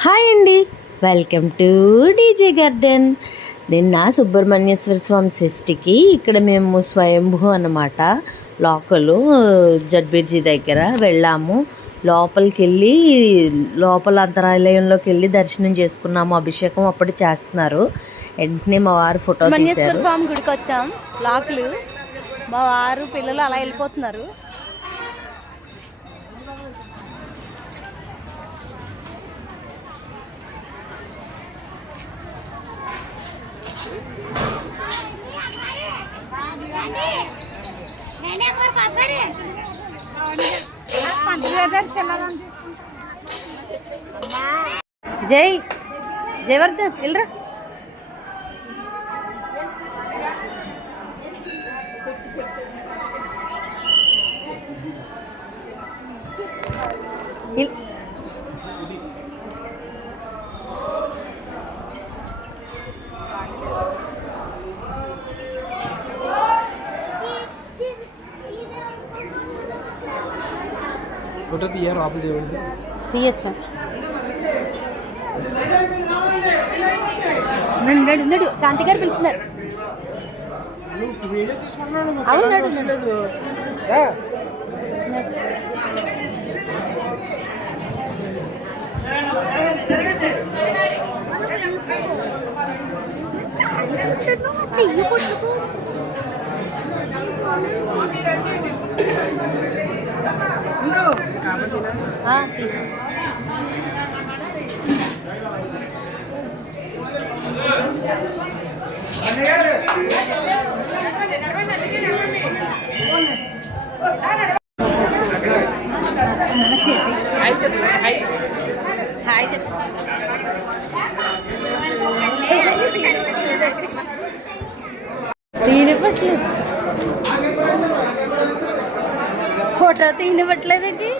Hi అండి, welcome to DJ garden. నిన్న సుబ్రహ్మణ్యేశ్వర స్వామి షష్ఠికి ఇక్కడ మేము స్వయంభూ అన్నమాట లోకలు జడ్బిజీ దగ్గర వెళ్ళాము. లోపలికి వెళ్ళి లోపల అంతరాలయంలోకి వెళ్ళి దర్శనం చేసుకున్నాము. అభిషేకం అప్పుడు చేస్తున్నారు. వెంటనే మా వారు ఫోటో సుబ్రహ్మణ్యేశ్వర స్వామి గుడికి వచ్చాం. లాకులు మా వారు పిల్లలు అలా వెళ్ళిపోతున్నారు. జై జయవర్ధన్ వెళ్ళరా. ఫోటో తీయాలి లోపల దేవుడి తీయచ్చా? నడు నడు, శాంతి గారు పిలుస్తున్నారు. అవును నడు నడు. చెయ్యి కొట్టుకో. హాయ్ చెప్పు. తీనివ్వట్లేదు, ఫోటో తీనివ్వట్లేదండి.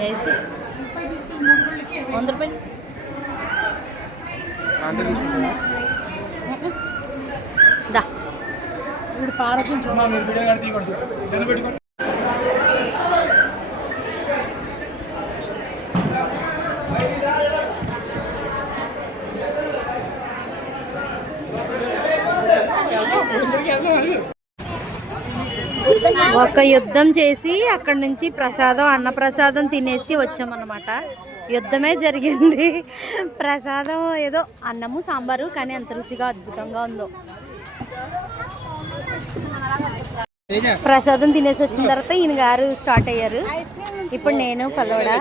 వేసి 100 రూపాయలు దా. ఇప్పుడు ఒక యుద్ధం చేసి అక్కడ నుంచి ప్రసాదం అన్నప్రసాదం తినేసి వచ్చామన్నమాట. యుద్ధమే జరిగింది. ప్రసాదం ఏదో అన్నము సాంబారు, కానీ ఎంత రుచిగా అద్భుతంగా ఉందో. ప్రసాదం తినేసి వచ్చిన తర్వాత ఈయన గారు స్టార్ట్ అయ్యారు. ఇప్పుడు నేను ఫలోడా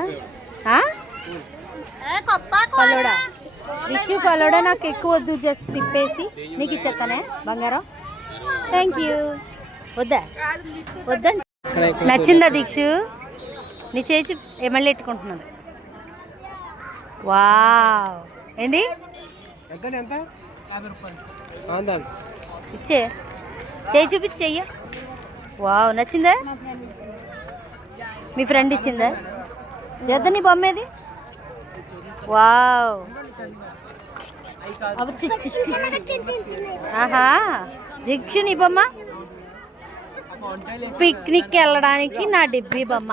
ఫలోడా రిషు ఫలోడా నాకు ఎక్కువ వద్దు, జస్ట్ తిప్పేసి నీకు ఇచ్చేస్తానే బంగారం. Thank you. వద్దా వద్దండి. నచ్చిందా దీక్షు? నీ చేసి మళ్ళీ ఎట్టుకుంటున్నది. వావ్ ఏంటి ఇచ్చే చేయి చూపించి చెయ్య. వావ్ నచ్చిందా? మీ ఫ్రెండ్ ఇచ్చిందా? చేద్దా నీ బొమ్మ ఏది? వావ్ ఆహా దీక్షు నీ బొమ్మ. పిక్నిక్ వెళ్ళడానికి నా డిబ్బీ బొమ్మ.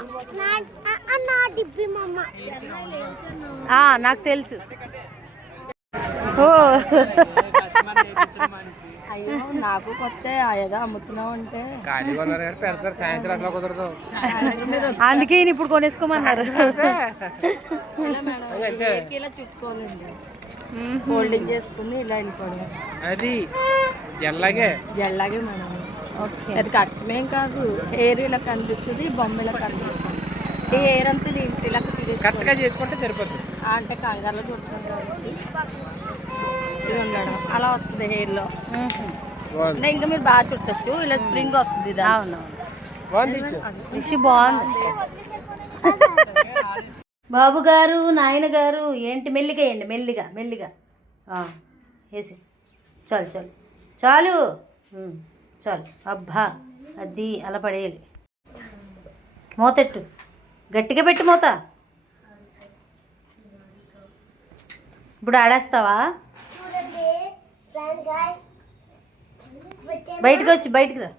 నాకు తెలుసు. ఓ అయ్యో నాకు కొత్త ఏదో అమ్ముతున్నావు అంటే అందుకే ఇప్పుడు కొనేసుకోమన్నారు. ఫోల్డింగ్ చేసుకుని ఇలా వెళ్ళిపోవడం. అది ఎల్లాగే మేడం. ఓకే, అది కష్టమేం కాదు. హెయిర్ ఇలా కనిపిస్తుంది, బొమ్మ ఇలా కనిపిస్తుంది. ఈ హెయిర్ అంతా ఇలా కరెక్ట్గా చేసుకుంటే సరిపోతుంది. అంటే కంగారులో చూడటం కాబట్టి ఇది ఉండడం అలా వస్తుంది హెయిర్లో. అంటే ఇంకా మీరు బాగా చుట్టచ్చు. ఇలా స్ప్రింగ్ వస్తుంది. అవును బాగుంది. బాబు గారు, నాయన గారు ఏంటి? మెల్లిగా వేయండి, మెల్లిగా మెల్లిగా వేసి. చాలు చాలు చాలు చాలు. అబ్బా అది అలా పడేయాలి. మూతెట్టు, గట్టిగా పెట్టి మూత. ఇప్పుడు ఆడేస్తావా? బయటకు వచ్చి బయటికి రా.